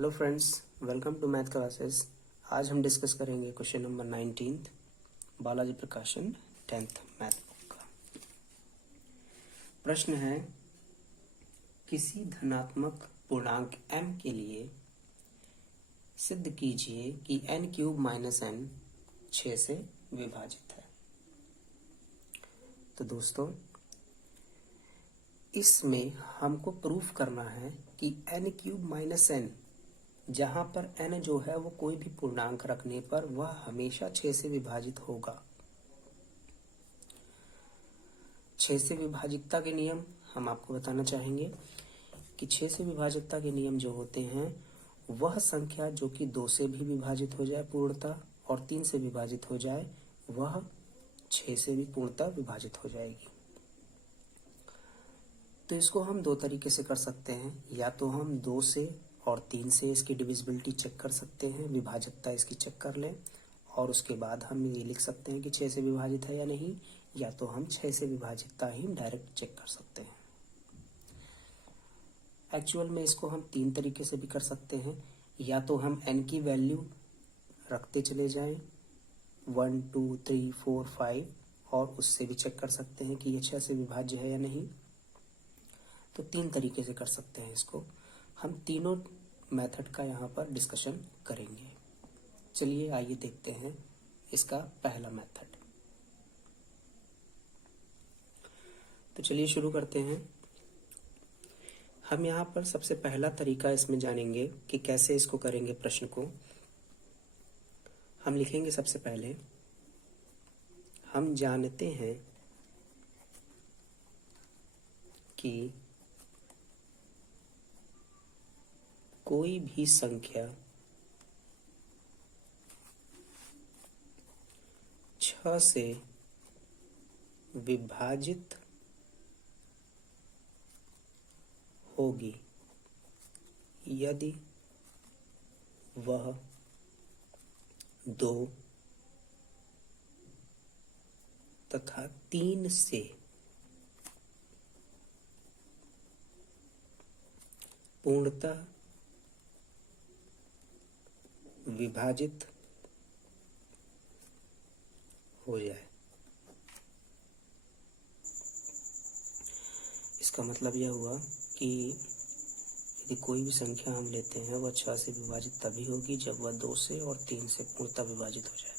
Hello friends, welcome to math classes. आज हम discuss करेंगे क्वेश्चन नंबर 19 बालाजी प्रकाशन 10th मैथ बुक का। प्रश्न है, किसी धनात्मक पूर्णांक m के लिए सिद्ध कीजिए कि n क्यूब माइनस n 6 से विभाजित है। तो दोस्तों, इसमें हमको प्रूफ करना है कि n क्यूब माइनस n, जहां पर n जो है वो कोई भी पूर्णांक रखने पर वह हमेशा 6 से विभाजित होगा। 6 से विभाजितता के नियम हम आपको बताना चाहेंगे कि 6 से विभाजितता के नियम जो होते हैं वह संख्या जो कि 2 से भी विभाजित हो जाए पूर्णतः और 3 से विभाजित हो जाए वह 6 से भी पूर्णतः विभाजित हो जाएगी। तो इसको हम दो तरीके से कर सकते हैं, या तो हम 2 से और 3 से इसकी डिविजिबिलिटी चेक कर सकते हैं, विभाजितता इसकी चेक कर लें और उसके बाद हम ये लिख सकते हैं कि 6 से विभाजित है या नहीं, या तो हम 6 से विभाजितता ही डायरेक्ट चेक कर सकते हैं। एक्चुअल में इसको हम 3 तरीके से भी कर सकते हैं, या तो हम n की वैल्यू रखते चले जाएं 1 2 3 4 5 और उससे भी चेक कर सकते हैं कि ये 6 से विभाज्य है या नहीं। तो 3 तरीके से कर सकते हैं इसको। हम तीनों मेथड का यहाँ पर डिस्कशन करेंगे। चलिए आइए देखते हैं इसका पहला मेथड। तो चलिए शुरू करते हैं। हम यहाँ पर सबसे पहला तरीका इसमें जानेंगे कि कैसे इसको करेंगे। प्रश्न को हम लिखेंगे। सबसे पहले हम जानते हैं कि कोई भी संख्या 6 से विभाजित होगी यदि वह 2 तथा 3 से पूर्णतः विभाजित हो जाए। इसका मतलब यह हुआ कि यदि कोई भी संख्या हम लेते हैं वह 6 से विभाजित तभी होगी जब वह 2 से और 3 से पूर्णतः विभाजित हो जाए।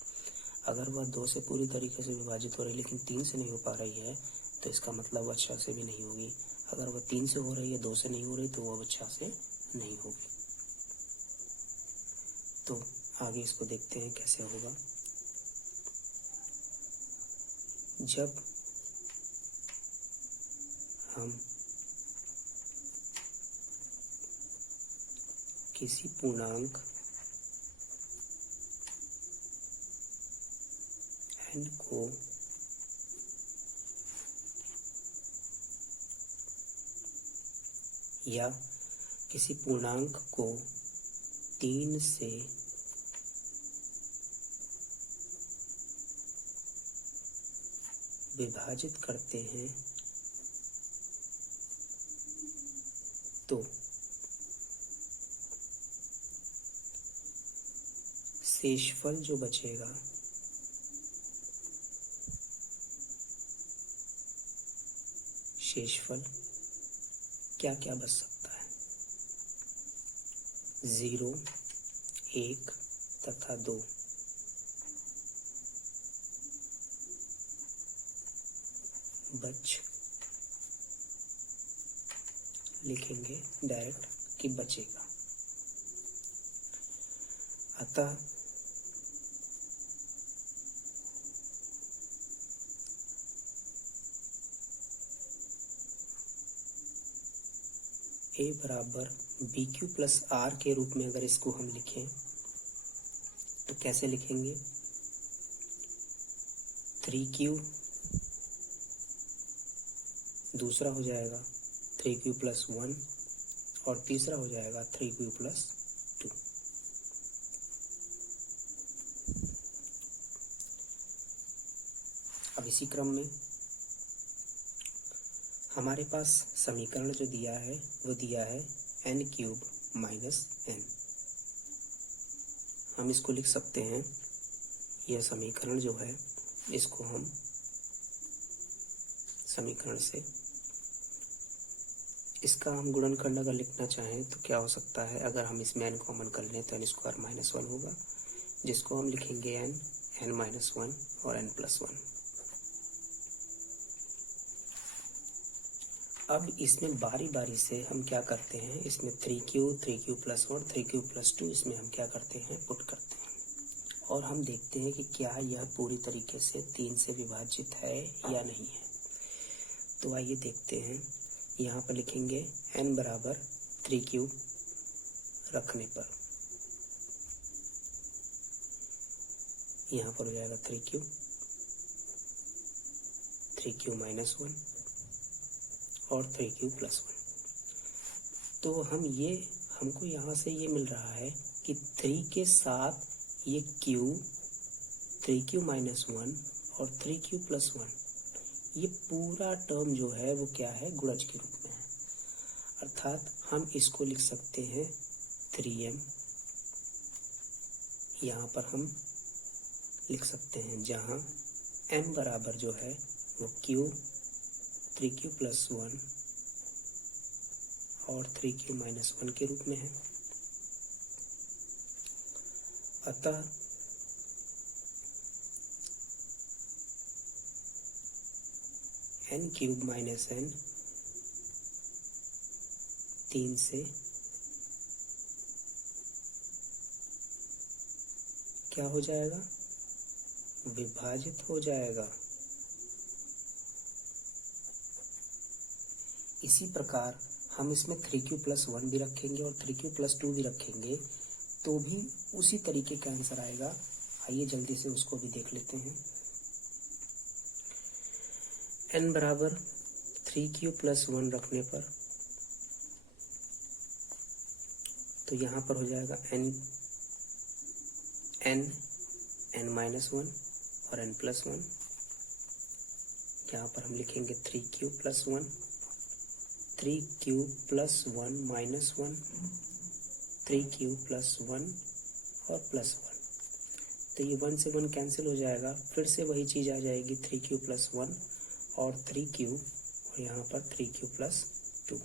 अगर वह 2 से पूरी तरीके से विभाजित हो रही लेकिन 3 से नहीं हो पा रही है तो इसका मतलब वह 6 से भी नहीं होगी। अगर वह 3 से हो रही है, 2 से नहीं हो रही, तो वह 6 से नहीं होगी। तो आगे इसको देखते हैं कैसे होगा। जब हम किसी पूर्णांक n को या किसी पूर्णांक को 3 से विभाजित करते हैं तो शेषफल जो बचेगा शेषफल क्या क्या बच सकता है? 0 1 तथा 2। बच लिखेंगे डायरेक्ट कि बचेगा। अतः a बराबर बी क्यू प्लस आर के रूप में अगर इसको हम लिखें तो कैसे लिखेंगे? 3q दूसरा हो जाएगा 3q प्लस 1 और तीसरा हो जाएगा 3q प्लस 2। अब इसी क्रम में हमारे पास समीकरण जो दिया है वो दिया है n³ - n। हम इसको लिख सकते हैं, यह समीकरण जो है इसको हम समीकरण से इसका हम गुणनखंड अगर लिखना चाहें तो क्या हो सकता है, अगर हम इसमें n कॉमन कर लें तो n² - 1 होगा, जिसको हम लिखेंगे n-1 और n+1। अब इसमें बारी बारी से हम क्या करते हैं, इसमें 3q, 3q+1, 3q+2 इसमें हम क्या करते हैं, पुट करते हैं और हम देखते हैं कि क्या यह पूरी तरीके से 3 से विभाजित है या नहीं है। तो आइए देखते हैं, यहाँ पर लिखेंगे n बराबर 3q रखने पर, यहाँ पर हो जाएगा 3q, 3q-1 और 3q+1। तो हमको यहाँ से ये मिल रहा है कि 3 के साथ ये q, 3q-1 और 3q+1 ये पूरा टर्म जो है वो क्या है, गुणज के रूप में है। अर्थात हम इसको लिख सकते हैं 3m, यहाँ पर हम लिख सकते हैं, जहाँ m बराबर जो है वो q, 3q+1 और 3q-1 के रूप में है। अतः n³ - n 3 से क्या हो जाएगा, विभाजित हो जाएगा। इसी प्रकार हम इसमें 3q+1 भी रखेंगे और 3q+2 भी रखेंगे तो भी उसी तरीके का आंसर आएगा। आइए जल्दी से उसको भी देख लेते हैं। n बराबर 3q+1 रखने पर तो यहाँ पर हो जाएगा n-1 और n+1। यहाँ पर हम लिखेंगे 3q+1, 3q+1 - 1, 3q+1 और +1। तो ये 1 से 1 कैंसिल हो जाएगा, फिर से वही चीज़ आ जाएगी 3q+1 और 3q और यहाँ पर 3q+2।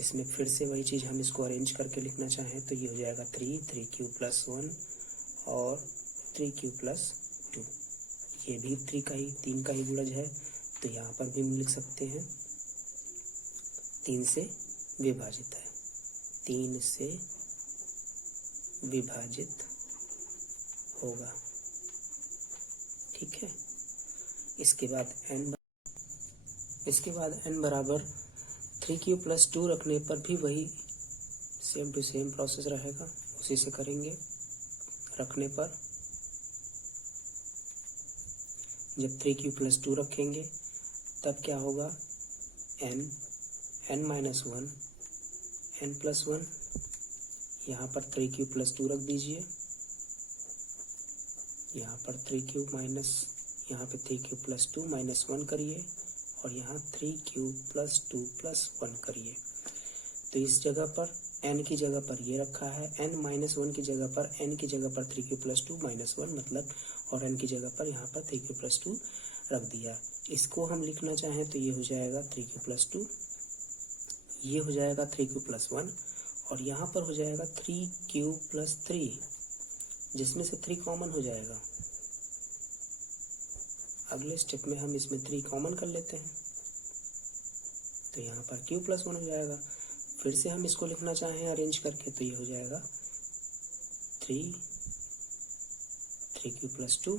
इसमें फिर से वही चीज़ हम इसको अरेंज करके लिखना चाहें तो ये हो जाएगा 3q+1 और 3q+2। ये भी 3 का ही गुणज है, तो यहाँ पर भी हम लिख सकते हैं 3 से विभाजित है, 3 से विभाजित होगा। ठीक है। इसके बाद n बराबर 3q+2 रखने पर भी वही सेम टू सेम प्रोसेस रहेगा, उसी से करेंगे। रखने पर जब 3q+2 रखेंगे तब क्या होगा, n-1 n+1, यहाँ पर 3q+2 रख दीजिए, यहाँ पर 3q+2 -1 करिए और यहाँ 3q+2 + 1 करिए। तो इस जगह पर n की जगह पर ये रखा है, n-1 की जगह पर n की जगह पर 3q+2 -1 मतलब, और n की जगह पर यहाँ पर 3q+2 रख दिया। इसको हम लिखना चाहें तो ये हो जाएगा 3q+2, ये हो जाएगा 3q+1 और यहाँ पर हो जाएगा 3q+3, जिसमें से 3 कॉमन हो जाएगा। अगले स्टेप में हम इसमें 3 कॉमन कर लेते हैं तो यहाँ पर q+1 हो जाएगा। फिर से हम इसको लिखना चाहें अरेंज करके तो ये हो जाएगा 3q+2,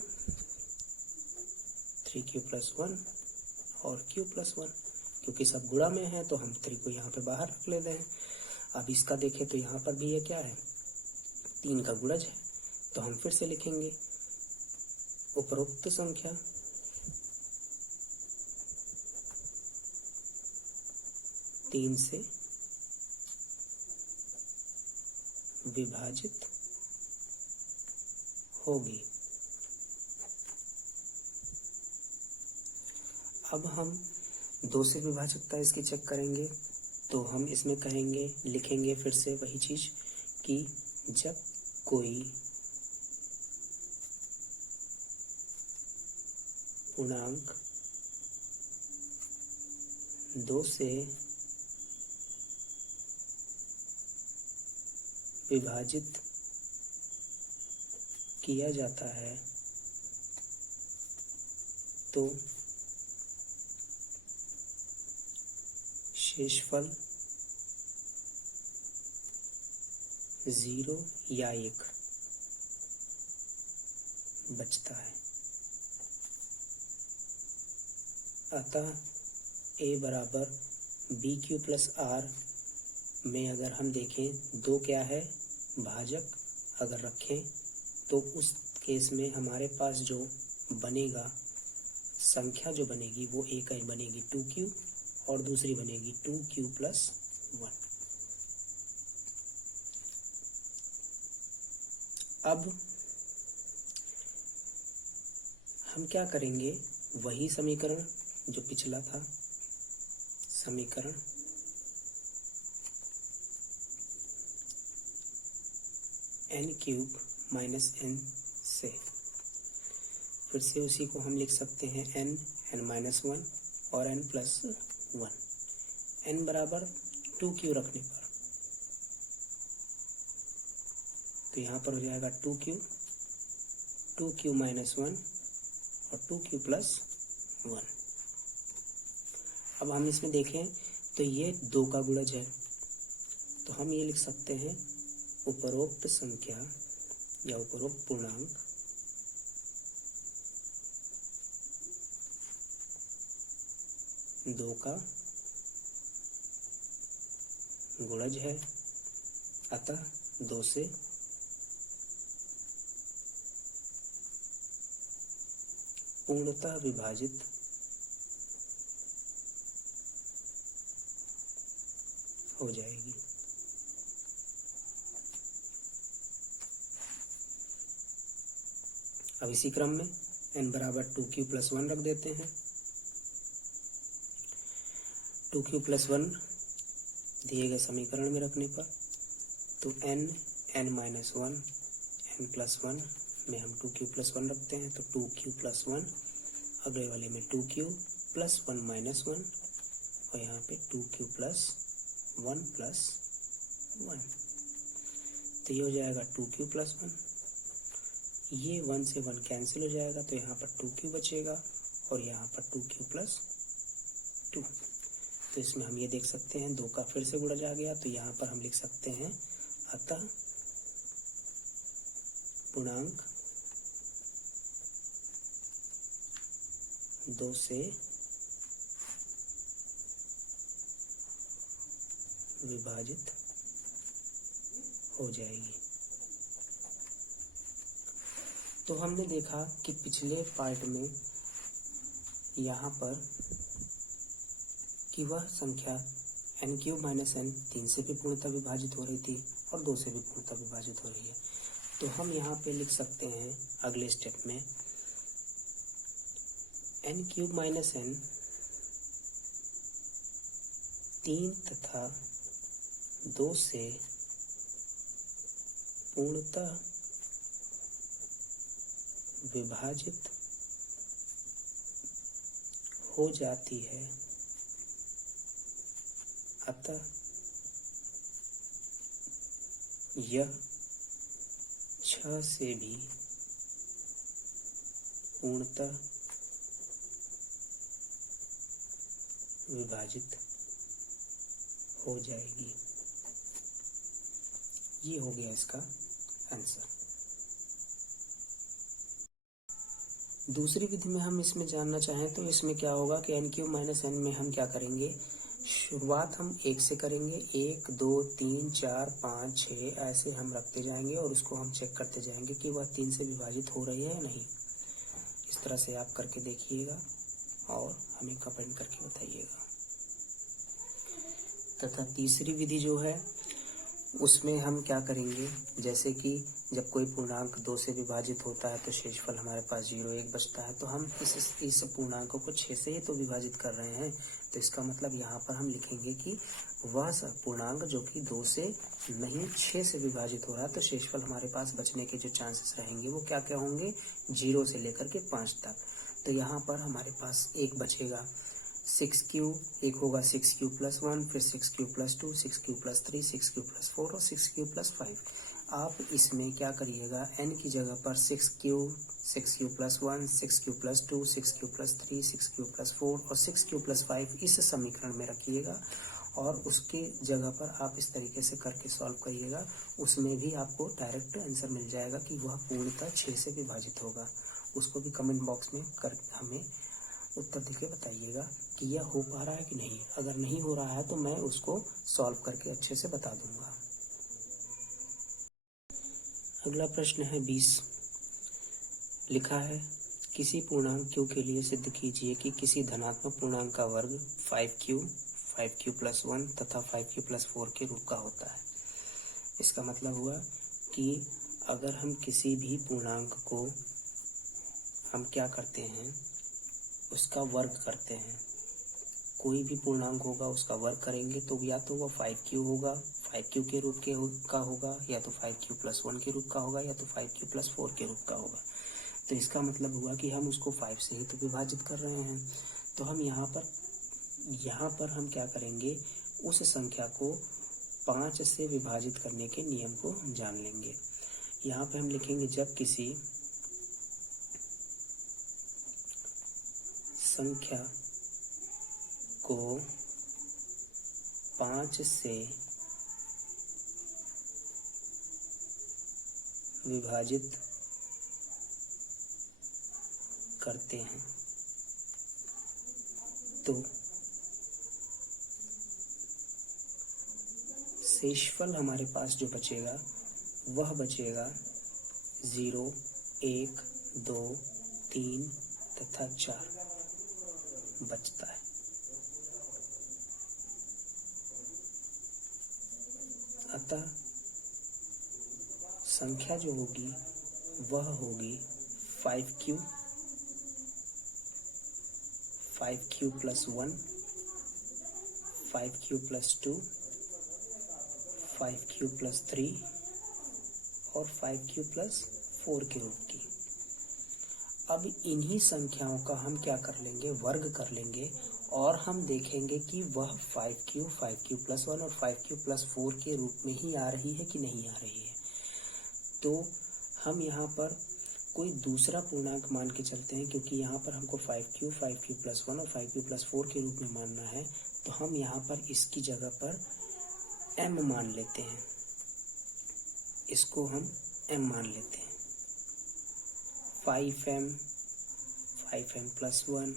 3q+1 और q+1। क्योंकि सब गुणा में है तो हम 3 को यहाँ पे बाहर रख लेते हैं। अब इसका देखें तो यहाँ पर भी ये क्या है, 3 का गुणज है, तो हम फिर से लिखेंगे उपरोक्त संख्या तीन से विभाजित होगी। अब हम 2 से विभाजकता इसकी चेक करेंगे तो हम इसमें कहेंगे, लिखेंगे फिर से वही चीज़ कि जब कोई पूर्णांक 2 से विभाजित किया जाता है तो शेषफल 0 या 1 बचता है। अतः a बराबर बी क्यू प्लस आर में अगर हम देखें 2 क्या है, भाजक अगर रखें तो उस केस में हमारे पास जो बनेगा संख्या जो बनेगी वो एक बनेगी 2q और दूसरी बनेगी 2q प्लस 1। अब हम क्या करेंगे, वही समीकरण जो पिछला था, समीकरण n³ माइनस n से फिर से उसी को हम लिख सकते हैं n माइनस 1 और n प्लस 1। n बराबर 2q रखने पर तो यहाँ पर हो जाएगा 2q माइनस 1 और 2q प्लस 1। अब हम इसमें देखें तो ये 2 का गुणज है, तो हम ये लिख सकते हैं उपरोक्त संख्या या उपरोक्त पूर्णांक दो का गुणज है, अतः 2 से पूर्णतः विभाजित हो जाएगी। अब इसी क्रम में n बराबर 2q प्लस 1 रख देते हैं। 2q प्लस 1 दिए गए समीकरण में रखने पर तो n माइनस 1 n प्लस 1 में हम 2q प्लस 1 रखते हैं तो 2q प्लस 1, अगले वाले में 2q प्लस 1 माइनस 1 और यहाँ पे 2q प्लस 1 प्लस 1, तो ये हो जाएगा 2q प्लस 1। ये 1 से 1 कैंसिल हो जाएगा तो यहाँ पर 2q बचेगा और यहाँ पर 2q प्लस 2। तो इसमें हम ये देख सकते हैं 2 का फिर से गुणज आ गया, तो यहाँ पर हम लिख सकते हैं अतः पूर्णांक 2 से विभाजित हो जाएगी। तो हमने देखा कि पिछले पार्ट में यहाँ पर कि वह संख्या n³ माइनस n 3 से भी पूर्णतः विभाजित हो रही थी और 2 से भी पूर्णतः विभाजित हो रही है। तो हम यहाँ पे लिख सकते हैं अगले स्टेप में n³ माइनस n 3 तथा 2 से पूर्णतः विभाजित हो जाती है, अतः यह 6 से भी पूर्णतः विभाजित हो जाएगी। ये हो गया इसका आंसर। दूसरी विधि में हम इसमें जानना चाहें तो इसमें क्या होगा कि n³ माइनस n में हम क्या करेंगे, शुरुआत हम 1 से करेंगे, 1 2 3 4 5 6 ऐसे हम रखते जाएंगे और उसको हम चेक करते जाएंगे कि वह 3 से विभाजित हो रही है या नहीं। इस तरह से आप करके देखिएगा और हमें कमेंट करके बताइएगा। तथा तीसरी विधि जो है उसमें हम क्या करेंगे, जैसे कि जब कोई पूर्णांक 2 से विभाजित होता है तो शेषफल हमारे पास 0 1 बचता है, तो हम इस पूर्णांकों को 6 से ही तो विभाजित कर रहे हैं, तो इसका मतलब यहाँ पर हम लिखेंगे कि वह पूर्णांक जो कि 2 से नहीं 6 से विभाजित हो रहा है, तो शेषफल हमारे पास बचने के जो चांसेस रहेंगे वो क्या क्या होंगे, 0 से लेकर के 5 तक। तो यहाँ पर हमारे पास एक बचेगा 6q, एक होगा 6q प्लस 1, फिर 6q plus 2, 6q plus 3, 6q plus 4 और 6q प्लस 5। आप इसमें क्या करिएगा, n की जगह पर 6q plus 1, 6q plus 2, 6q plus 3, 6q plus 4 और 6q प्लस 5 इस समीकरण में रखिएगा और उसके जगह पर आप इस तरीके से करके सॉल्व करिएगा। उसमें भी आपको डायरेक्ट आंसर मिल जाएगा कि वह पूर्णतः 6 से विभाजित होगा। उसको भी कमेंट बॉक्स में कर हमें उत्तर देके बताइएगा कि यह हो पा रहा है कि नहीं। अगर नहीं हो रहा है तो मैं उसको सॉल्व करके अच्छे से बता दूंगा। अगला प्रश्न है 20। लिखा है किसी पूर्णांक q के लिए सिद्ध कीजिए कि किसी धनात्मक पूर्णांक का वर्ग 5q प्लस 1 तथा 5q प्लस 4 के रूप का होता है। इसका मतलब हुआ कि अगर हम किसी भी पूर्णांक को हम क्या करते हैं, उसका वर्ग करते हैं, कोई भी पूर्णांक होगा उसका वर्ग करेंगे तो या तो वह 5q होगा, 5q के रूप का होगा, या तो 5q प्लस 1 के रूप का होगा, या तो 5q प्लस 4 के रूप का होगा। तो इसका मतलब हुआ कि हम उसको 5 से ही तो विभाजित कर रहे हैं। तो हम यहाँ पर हम क्या करेंगे, उस संख्या को 5 से विभाजित करने के नियम को हम जान लेंगे। यहाँ पे हम लिखेंगे जब किसी संख्या को 5 से विभाजित करते हैं तो शेषफल हमारे पास जो बचेगा वह बचेगा 0, 1, 2, 3 तथा 4 बचता है। अतः संख्या जो होगी वह होगी 5q plus 1, 5q plus 2, 5q plus 3 और 5q प्लस 4 के रूप की। अब इन्हीं संख्याओं का हम क्या कर लेंगे, वर्ग कर लेंगे और हम देखेंगे कि वह 5q प्लस 1 और 5q प्लस 4 के रूप में ही आ रही है कि नहीं आ रही है। तो हम यहाँ पर कोई दूसरा पूर्णांक मान के चलते हैं, क्योंकि यहाँ पर हमको 5q प्लस 1 और 5q प्लस 4 के रूप में मानना है। तो हम यहाँ पर इसकी जगह पर m मान लेते हैं, इसको हम m मान लेते हैं। 5m plus 1,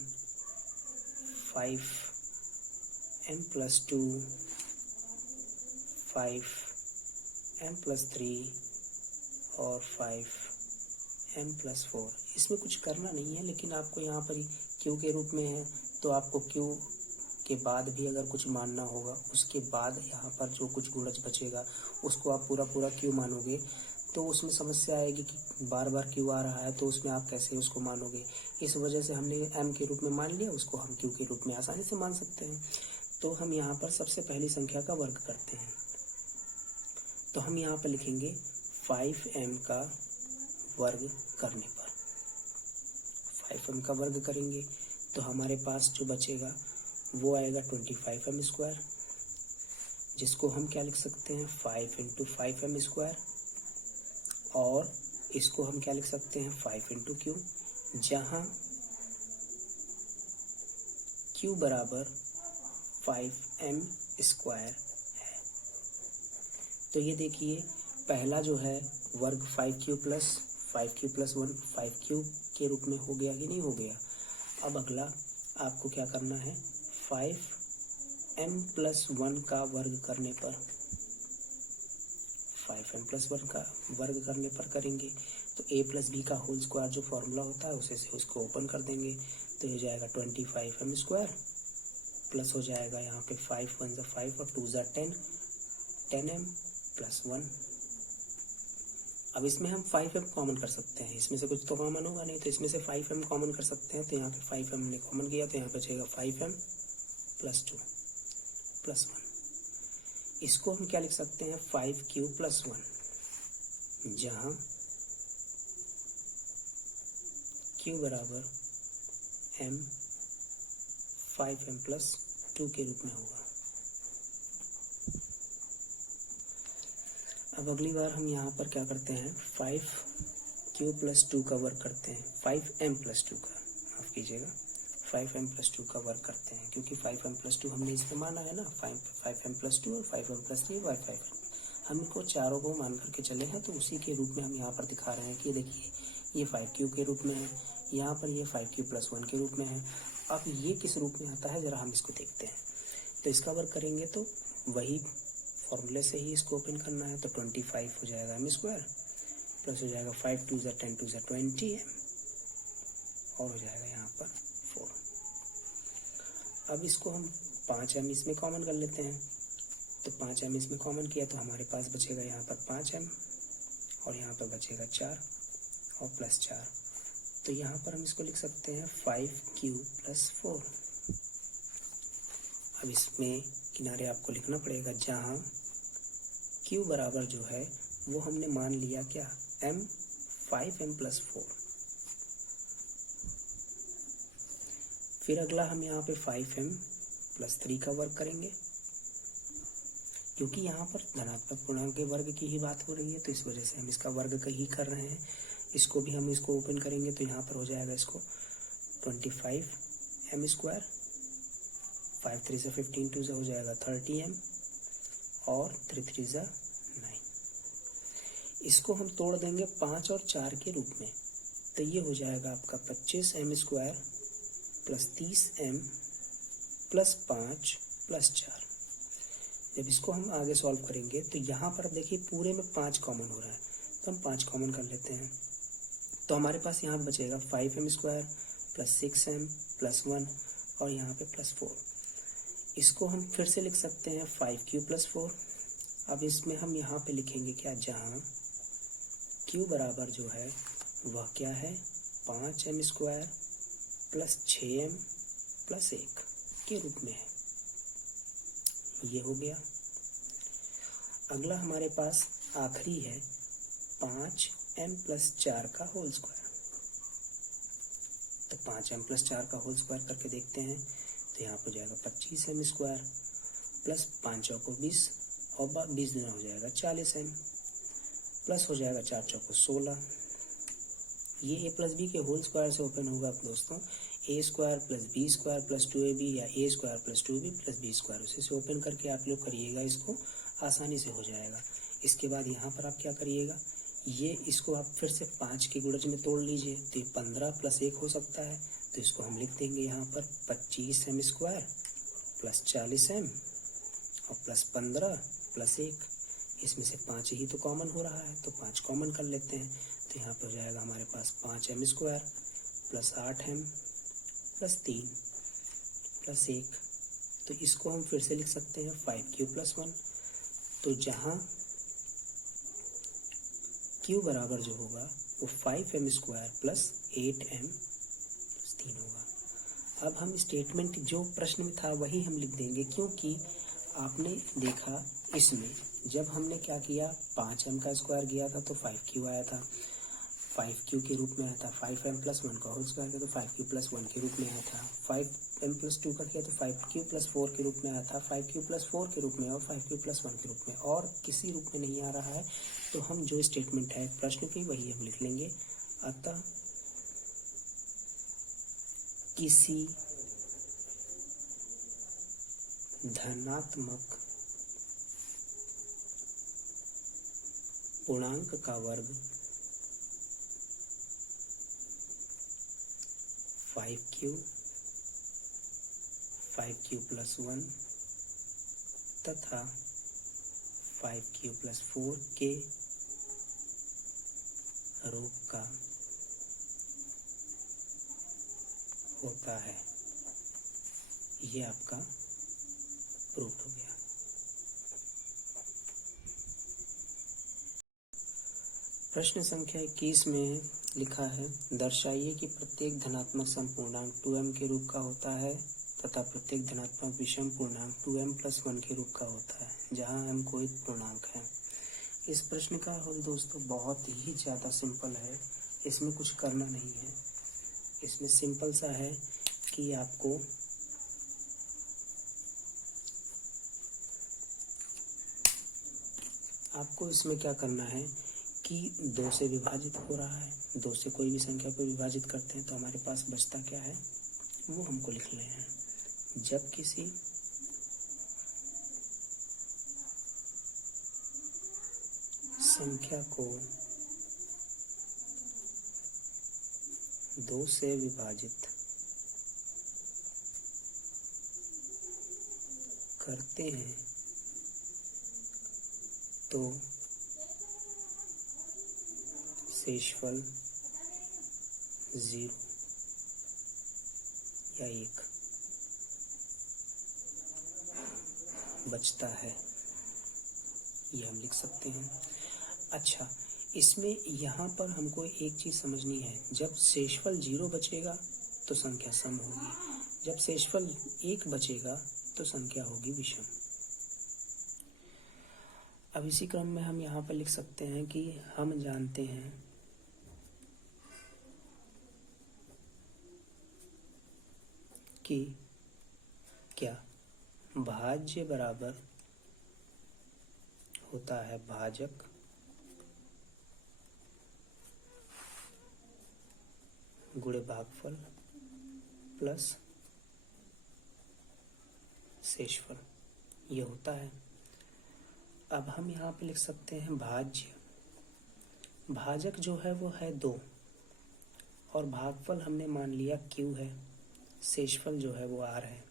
5m plus 2, 5m plus 3 और 5m प्लस 4। इसमें कुछ करना नहीं है, लेकिन आपको यहाँ पर q के रूप में है तो आपको q के बाद भी अगर कुछ मानना होगा, उसके बाद यहाँ पर जो कुछ गुणज बचेगा उसको आप पूरा q मानोगे तो उसमें समस्या आएगी कि बार बार q आ रहा है, तो उसमें आप कैसे उसको मानोगे। इस वजह से हमने m के रूप में मान लिया, उसको हम q के रूप में आसानी से मान सकते हैं। तो हम यहाँ पर सबसे पहली संख्या का वर्ग करते हैं। तो हम यहाँ पर लिखेंगे 5m का वर्ग करने पर, 5m का वर्ग करेंगे तो हमारे पास जो बचेगा वो आएगा 25m स्क्वायर, जिसको हम क्या लिख सकते हैं 5 इंटू 5m स्क्वायर, और इसको हम क्या लिख सकते हैं 5 इंटू क्यू, जहाँ q बराबर 5m स्क्वायर है। तो ये देखिए पहला जो है वर्ग 5q प्लस 1 5q के रूप में हो गया कि नहीं हो गया। अब अगला आपको क्या करना है, 5m प्लस 1 का वर्ग करने पर, 5m प्लस 1 का वर्ग करने पर करेंगे तो a प्लस बी का होल स्क्वायर जो फॉर्मूला होता है उसे से उसको ओपन कर देंगे तो ये जाएगा 25m स्क्वायर प्लस हो जाएगा यहाँ पे 5 1 ज़ा 5 और 2 ज़ा 10, 10m प्लस 1। अब इसमें हम 5m कॉमन कर सकते हैं, इसमें से कुछ तो कॉमन होगा नहीं, तो इसमें से 5m कॉमन कर सकते हैं। तो यहाँ पे 5m ने कॉमन किया तो यहाँ पे बचेगा 5m प्लस 2 प्लस 1। इसको हम क्या लिख सकते हैं 5q प्लस 1, जहाँ q बराबर 5m 5m प्लस 2 के रूप में होगा। अब अगली बार हम यहाँ पर क्या करते हैं, 5q प्लस 2 का वर्क करते हैं, 5m प्लस 2 का, माफ कीजिएगा, 5m प्लस 2 का वर्क करते हैं, क्योंकि 5m प्लस 2 हमने इसमें माना है ना, 5m प्लस 2 और 5m प्लस 3 और 5m, हम इनको चारों को मान करके चले हैं, तो उसी के रूप में हम यहाँ पर दिखा रहे हैं कि देखिए ये 5q के रूप में है, यहाँ पर ये 5q प्लस 1 के रूप में है। अब ये किस रूप में आता है, जरा हम इसको देखते हैं। तो इसका वर्क करेंगे तो वही फॉर्मूले से ही इसको ओपन करना है, तो 25 हो जाएगा m स्क्वायर, प्लस हो जाएगा 5 2 ज़ा 10 2 ज़ा 20m, और हो जाएगा यहाँ पर 4। अब इसको हम 5m इसमें कॉमन कर लेते हैं, तो 5m इसमें कॉमन किया तो हमारे पास बचेगा यहाँ पर 5m, और यहाँ पर बचेगा 4 और प्लस 4, तो यहाँ पर हम इसको लिख सकते हैं 5q प्लस 4। अब इसमें किनारे आपको लिखना पड़ेगा, जहाँ q बराबर जो है वो हमने मान लिया क्या, m 5m प्लस 4। फिर अगला हम यहाँ पे 5m प्लस 3 का वर्क करेंगे, क्योंकि यहाँ पर धनात्मक पूर्णांक के वर्ग की ही बात हो रही है, तो इस वजह से हम इसका वर्ग का ही कर रहे हैं। इसको भी हम इसको ओपन करेंगे तो यहाँ पर हो जाएगा इसको 25m स्क्वायर, 5 3 ज़ा 15 2 ज़ा हो जाएगा 30m, और 3 3 ज़ा 9। इसको हम तोड़ देंगे 5 और 4 के रूप में, तो ये हो जाएगा आपका 25m square plus 30m plus 5 plus 4। जब इसको हम आगे सॉल्व करेंगे तो यहाँ पर अब देखिए पूरे में 5 कॉमन हो रहा है, तो हम 5 कॉमन कर लेते हैं, तो हमारे पास यहाँ बचेगा 5m square plus 6m plus 1 और यहाँ पे प्लस 4। इसको हम फिर से लिख सकते हैं 5q प्लस 4। अब इसमें हम यहाँ पे लिखेंगे क्या, जहाँ q बराबर जो है वह क्या है, 5m square plus 6m plus 1 के रूप में है। ये हो गया। अगला हमारे पास आखिरी है 5m प्लस 4 का होल स्क्वायर, तो 5m प्लस 4 का होल स्क्वायर करके देखते हैं, तो यहाँ पर हो जाएगा 25m स्क्वायर प्लस 5 चौको 20 और 20 दूना हो जाएगा 40m, प्लस हो जाएगा 4 चौको 16। ये a प्लस बी के होल स्क्वायर से ओपन होगा दोस्तों, a square plus B square plus 2ab या a square plus 2b plus B square, उसे से ओपन करके आप लोग करिएगा, इसको आसानी से हो जाएगा। इसके बाद यहाँ पर आप क्या करिएगा, ये इसको आप फिर से 5 के गुणज में तोड़ लीजिए, तो ये 15 प्लस 1 हो सकता है, तो इसको हम लिख देंगे यहाँ पर 25m स्क्वायर प्लस 40m और प्लस 15 प्लस 1। इसमें से 5 ही तो कॉमन हो रहा है, तो 5 कॉमन कर लेते हैं, तो यहाँ पर हो जाएगा हमारे पास 5m square plus 8m plus 3 plus 1। तो इसको हम फिर से लिख सकते हैं 5q प्लस 1, तो जहाँ q बराबर जो होगा वो 5m square plus 8m plus 3 होगा। अब हम स्टेटमेंट जो प्रश्न में था वही हम लिख देंगे, क्योंकि आपने देखा इसमें जब हमने क्या किया, 5m का स्क्वायर किया था तो 5q आया था, 5q के रूप में आया था, 5m प्लस 1 का होल स्क्वायर किया तो 5q प्लस 1 के रूप में आया था, 5m प्लस 2 का किया तो 5q प्लस 4 के रूप में आया था, 5q प्लस 4 के रूप में और 5q प्लस 1 के रूप में, और किसी रूप में नहीं आ रहा है, तो हम जो स्टेटमेंट है प्रश्न की वही हम लिख लेंगे। अतः किसी धनात्मक पूर्णांक का वर्ग 5q, 5q प्लस 1 तथा 5q प्लस 4 के रूप का होता है। ये आपका प्रूफ हो गया। प्रश्न संख्या 21 में लिखा है, दर्शाइए कि प्रत्येक धनात्मक समपूर्णांक 2m के रूप का होता है तथा प्रत्येक धनात्मक विषम पूर्णांक 2m प्लस 1 के रूप का होता है, जहां m कोई पूर्णांक है। इस प्रश्न का हल दोस्तों बहुत ही ज़्यादा सिंपल है, इसमें कुछ करना नहीं है। इसमें सिंपल सा है कि आपको इसमें क्या करना है कि 2 से विभाजित हो रहा है, 2 से कोई भी संख्या को विभाजित करते हैं तो हमारे पास बचता क्या है वो हमको लिख लेना है। जब किसी संख्या को 2 से विभाजित करते हैं तो शेषफल 0 या 1 बचता है, ये हम लिख सकते हैं। अच्छा, इसमें यहाँ पर हमको एक चीज़ समझनी है, जब शेषफल 0 बचेगा तो संख्या सम होगी, जब शेषफल 1 बचेगा तो संख्या होगी विषम। अब इसी क्रम में हम यहाँ पर लिख सकते हैं कि हम जानते हैं कि क्या भाज्य बराबर होता है भाजक गुणे भागफल प्लस शेषफल, ये होता है। अब हम यहाँ पे लिख सकते हैं भाज्य, भाजक जो है वो है 2 और भागफल हमने मान लिया q है, शेषफल जो है वो r है।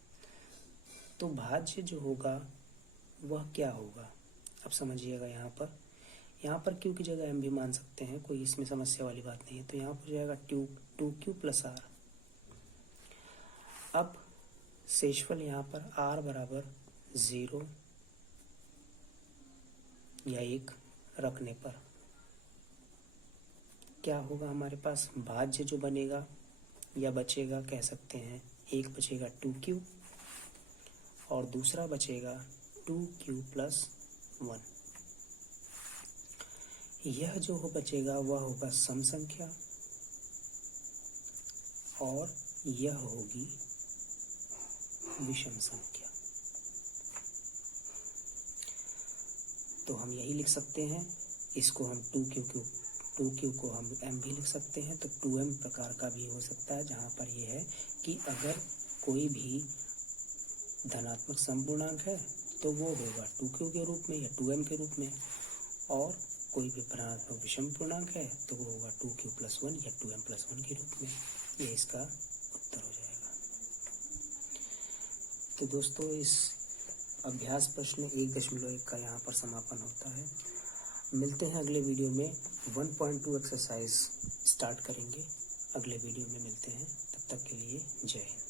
तो भाज्य जो होगा वह क्या होगा, अब समझिएगा। यहाँ पर q की जगह m भी मान सकते हैं, कोई इसमें समस्या वाली बात नहीं है। तो यहाँ पर जाएगा 2q प्लस r। अब शेषफल यहाँ पर r बराबर 0 या 1 रखने पर क्या होगा, हमारे पास भाज्य जो बनेगा या बचेगा, कह सकते हैं एक बचेगा 2q और दूसरा बचेगा 2q प्लस 1। यह जो बचेगा वह होगा सम संख्या और यह होगी विषम संख्या। तो हम यही लिख सकते हैं, इसको हम 2q को हम m भी लिख सकते हैं, तो 2m प्रकार का भी हो सकता है, जहाँ पर यह है कि अगर कोई भी धनात्मक समपूर्णांक है तो वो होगा 2q के रूप में या 2m के रूप में, और कोई भी धनात्मक विषम पूर्णांक है तो वो होगा 2q प्लस 1 या 2m प्लस 1 के रूप में। ये इसका उत्तर हो जाएगा। तो दोस्तों, इस अभ्यास प्रश्न 1.1 का यहाँ पर समापन होता है। मिलते हैं अगले वीडियो में, 1.2 एक्सरसाइज स्टार्ट करेंगे। अगले वीडियो में मिलते हैं, तब तक के लिए जय हिंद।